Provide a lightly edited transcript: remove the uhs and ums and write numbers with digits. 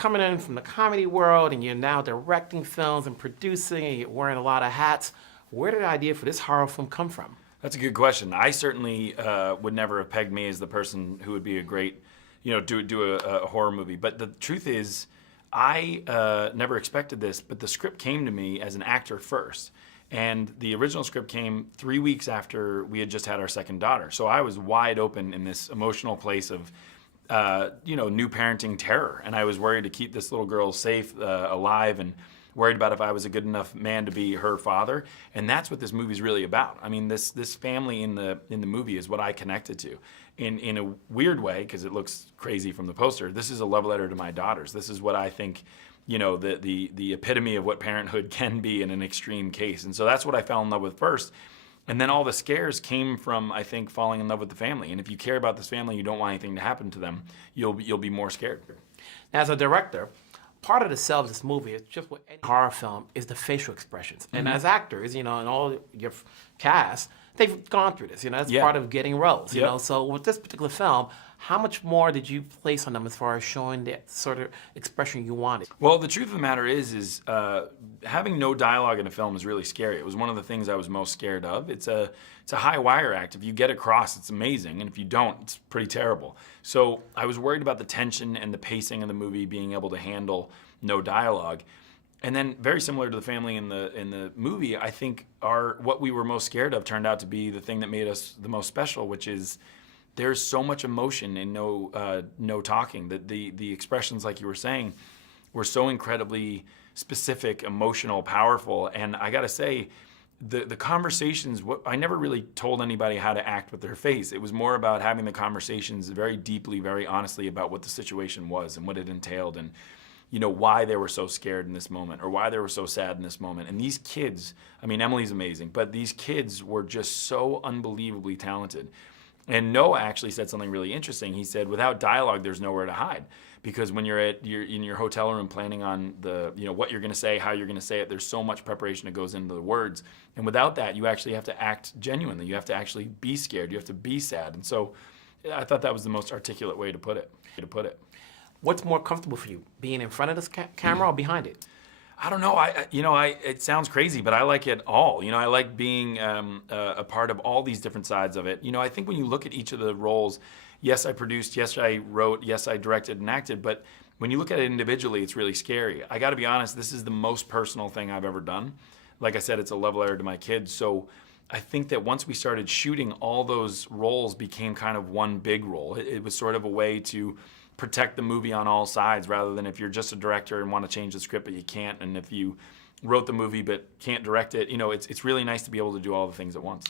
coming in from the comedy world and you're now directing films and producing and you're wearing a lot of hats. Where did the idea for this horror film come from? That's a good question. I certainly would never have pegged me as the person who would be a great, do a horror movie. But the truth is, I never expected this, but the script came to me as an actor first. And the original script came 3 weeks after we had just had our second daughter. So I was wide open in this emotional place of, new parenting terror. And I was worried to keep this little girl safe, alive, and worried about if I was a good enough man to be her father. And that's what this movie's really about. I mean, this family in the movie is what I connected to. In a weird way, because it looks crazy from the poster, this is a love letter to my daughters. This is what I think, the epitome of what parenthood can be in an extreme case. And so that's what I fell in love with first. And then all the scares came from, I think, falling in love with the family. And if you care about this family, you don't want anything to happen to them, you'll be more scared. Now, as a director, part of the sell of this movie is just what any horror film is the facial expressions. And as actors, and all your cast, they've gone through this. That's part of getting roles. So with this particular film, how much more did you place on them as far as showing the sort of expression you wanted? Well, the truth of the matter is having no dialogue in a film is really scary. It was one of the things I was most scared of. It's a high wire act. If you get across, it's amazing, and if you don't, it's pretty terrible. So I was worried about the tension and the pacing of the movie being able to handle no dialogue. And then, very similar to the family in the movie, I think what we were most scared of turned out to be the thing that made us the most special, which is there's so much emotion and no talking. That the expressions, like you were saying, were so incredibly specific, emotional, powerful. And I got to say, the conversations, I never really told anybody how to act with their face. It was more about having the conversations very deeply, very honestly about what the situation was and what it entailed, and why they were so scared in this moment or why they were so sad in this moment. And these kids, I mean, Emily's amazing, but these kids were just so unbelievably talented. And Noah actually said something really interesting. He said, without dialogue, there's nowhere to hide. Because when you're in your hotel room planning on what you're going to say, how you're going to say it, there's so much preparation that goes into the words. And without that, you actually have to act genuinely. You have to actually be scared. You have to be sad. And so I thought that was the most articulate way to put it. What's more comfortable for you, being in front of this camera or behind it? I don't know. It sounds crazy, but I like it all. I like being a part of all these different sides of it. I think when you look at each of the roles, yes, I produced, yes, I wrote, yes, I directed and acted, but when you look at it individually, it's really scary. I got to be honest, this is the most personal thing I've ever done. Like I said, it's a love letter to my kids. So I think that once we started shooting, all those roles became kind of one big role. It was sort of a way to protect the movie on all sides, rather than if you're just a director and want to change the script but you can't, and if you wrote the movie but can't direct it. It's really nice to be able to do all the things at once.